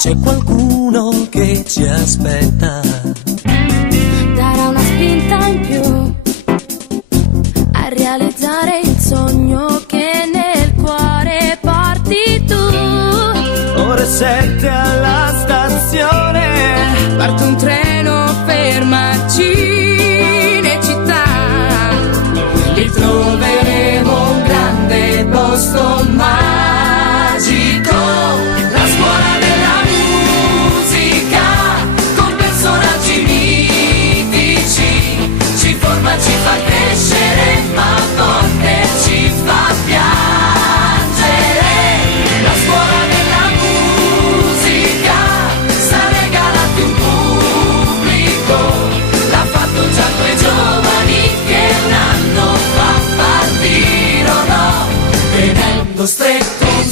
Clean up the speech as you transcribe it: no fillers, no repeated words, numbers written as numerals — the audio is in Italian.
c'è qualcuno che ci aspetta. Darà una spinta in più a realizzare il sogno che nel cuore porti tu. Ore 7 alla stazione, parte un treno, fermaci in città. Lì troveremo un grande posto magico, la scuola della musica, con personaggi mitici. Ci forma, ci fa crescere, ma a volte ci fa piangere. La scuola della musica sta regalando un pubblico, l'ha fatto già quei giovani che un anno fa partirono, tenendo stretto un